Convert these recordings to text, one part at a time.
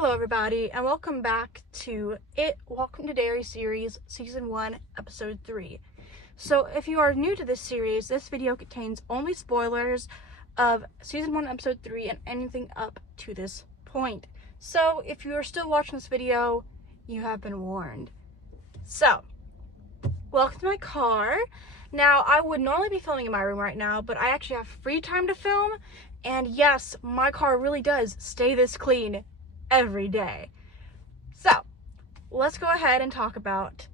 Hello everybody, and welcome back to Welcome to Derry series, Season 1, Episode 3. So, if you are new to this series, this video contains only spoilers of Season 1, Episode 3, and anything up to this point. So, if you are still watching this video, you have been warned. So, welcome to my car. Now, I would normally be filming in my room right now, but I actually have free time to film, and yes, my car really does stay this clean every day. So, let's go ahead and talk about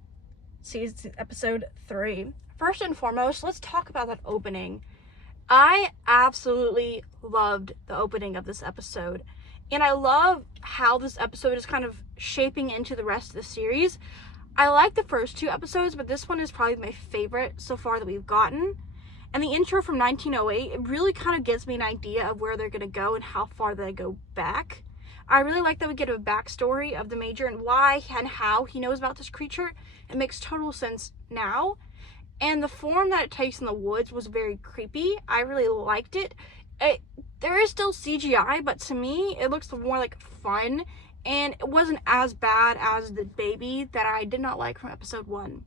episode 3. First and foremost, let's talk about that opening. I absolutely loved the opening of this episode, and I love how this episode is kind of shaping into the rest of the series. I like the first 2 episodes, but this one is probably my favorite so far that we've gotten. And the intro from 1908, it really kind of gives me an idea of where they're going to go and how far they go back. I really like that we get a backstory of the Major and why and how he knows about this creature. It makes total sense now. And the form that it takes in the woods was very creepy. I really liked it. There is still CGI, but to me, it looks more like fun. And it wasn't as bad as the baby that I did not like from episode 1.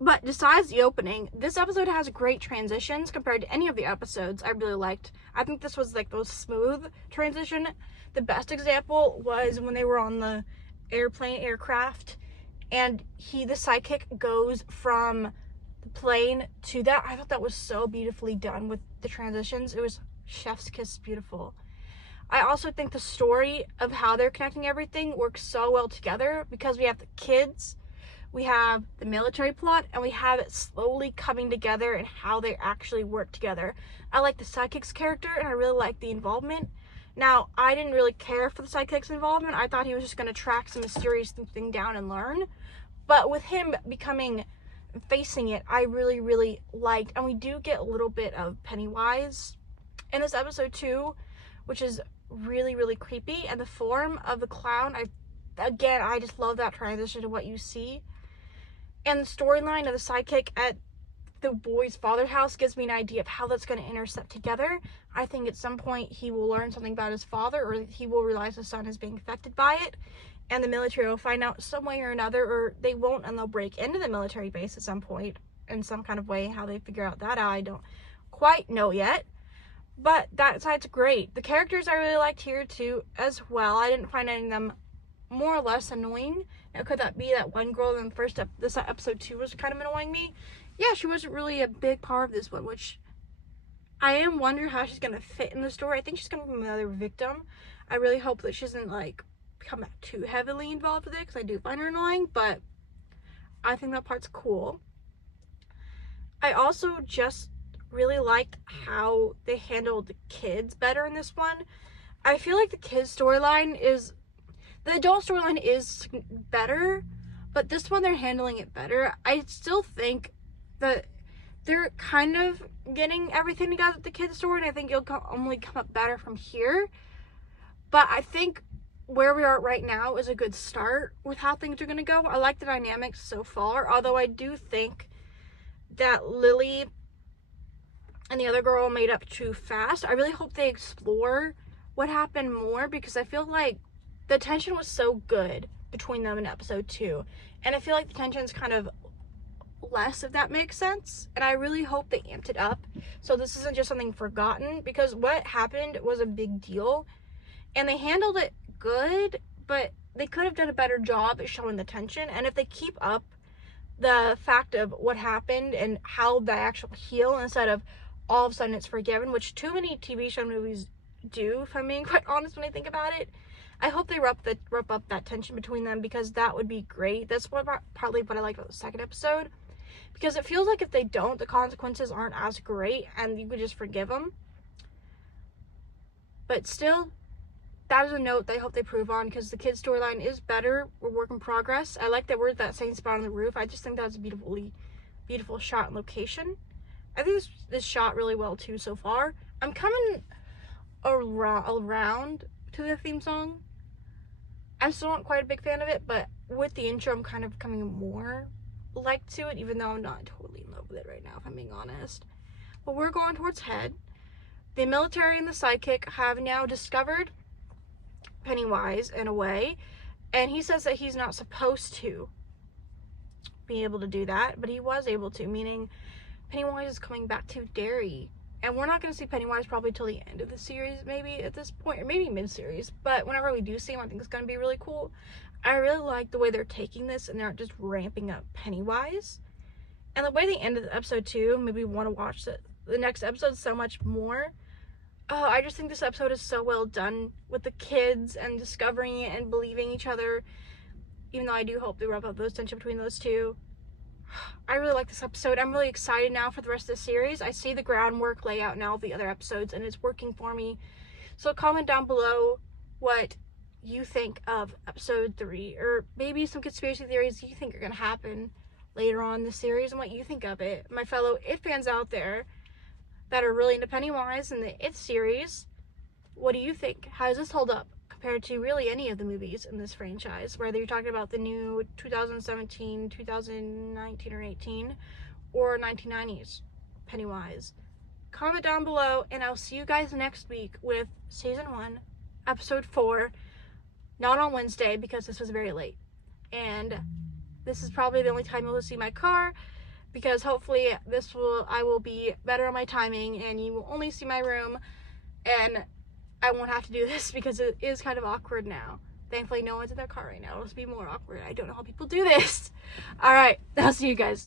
But besides the opening, this episode has great transitions compared to any of the episodes I really liked. I think this was like the most smooth transition. The best example was when they were on the aircraft, and the sidekick goes from the plane to that. I thought that was so beautifully done with the transitions. It was chef's kiss beautiful. I also think the story of how they're connecting everything works so well together because we have the kids, we have the military plot, and we have it slowly coming together and how they actually work together. I like the sidekick's character, and I really like the involvement. Now, I didn't really care for the sidekick's involvement. I thought he was just going to track some mysterious thing down and learn. But with him facing it, I really, really liked. And we do get a little bit of Pennywise in this episode too, which is really, really creepy. And the form of the clown, I just love that transition to what you see. And the storyline of the sidekick at the boy's father's house gives me an idea of how that's going to intersect together. I think at some point he will learn something about his father, or he will realize his son is being affected by it, and the military will find out some way or another, or they won't, and they'll break into the military base at some point in some kind of way. How they figure out that, I don't quite know yet. But that side's great. The characters I really liked here too as well. I didn't find any of them more or less annoying. Now, could that be that one girl in this episode 2 was kind of annoying me? Yeah, she wasn't really a big part of this one, which I am wondering how she's going to fit in the story. I think she's going to be another victim. I really hope that she doesn't, become too heavily involved with it, because I do find her annoying, but I think that part's cool. I also just really liked how they handled the kids better in this one. I feel like the kids' storyline the adult storyline is better, but this one they're handling it better. I still think that they're kind of getting everything together with the kids' story, and I think it'll only come up better from here. But I think where we are right now is a good start with how things are going to go. I like the dynamics so far, although I do think that Lily and the other girl made up too fast. I really hope they explore what happened more, because I feel like the tension was so good between them in episode 2, and I feel like the tension's kind of less, if that makes sense, and I really hope they amped it up so this isn't just something forgotten, because what happened was a big deal and they handled it good, but they could have done a better job at showing the tension. And if they keep up the fact of what happened and how they actually heal instead of all of a sudden it's forgiven, which too many TV show movies do, if I'm being quite honest when I think about it, I hope they wrap up that tension between them, because that would be great. That's partly what I like about the second episode, because it feels like if they don't, the consequences aren't as great and you could just forgive them. But still, that is a note that I hope they prove on, because the kids' storyline is better. We're work in progress. I like that we're at that same spot on the roof. I just think that's a beautiful shot and location. I think this shot really well too so far. I'm coming around to the theme song. I'm still not quite a big fan of it, but with the intro, I'm kind of coming more to it, even though I'm not totally in love with it right now, if I'm being honest. But we're going towards head. The military and the sidekick have now discovered Pennywise in a way, and he says that he's not supposed to be able to do that, but he was able to, meaning Pennywise is coming back to Derry. And we're not going to see Pennywise probably till the end of the series, maybe at this point, or maybe mid-series. But whenever we do see him, I think it's going to be really cool. I really like the way they're taking this, and they're just ramping up Pennywise. And the way they ended the episode, too, made me want to watch the next episode so much more. Oh, I just think this episode is so well done with the kids and discovering it and believing each other. Even though I do hope they wrap up those tension between those two. I really like this episode. I'm really excited now for the rest of the series. I see the groundwork layout now of the other episodes, and it's working for me. So comment down below what you think of episode 3, or maybe some conspiracy theories you think are going to happen later on in the series, and what you think of it. My fellow It fans out there that are really into Pennywise and the It series, what do you think? How does this hold up compared to really any of the movies in this franchise, whether you're talking about the new 2017, 2019, or 18, or 1990s Pennywise? Comment down below, and I'll see you guys next week with Season 1, Episode 4, not on Wednesday because this was very late. And this is probably the only time you'll see my car, because hopefully I will be better on my timing, and you will only see my room, and I won't have to do this because it is kind of awkward now. Thankfully, no one's in their car right now. It'll be more awkward. I don't know how people do this. Alright, I'll see you guys.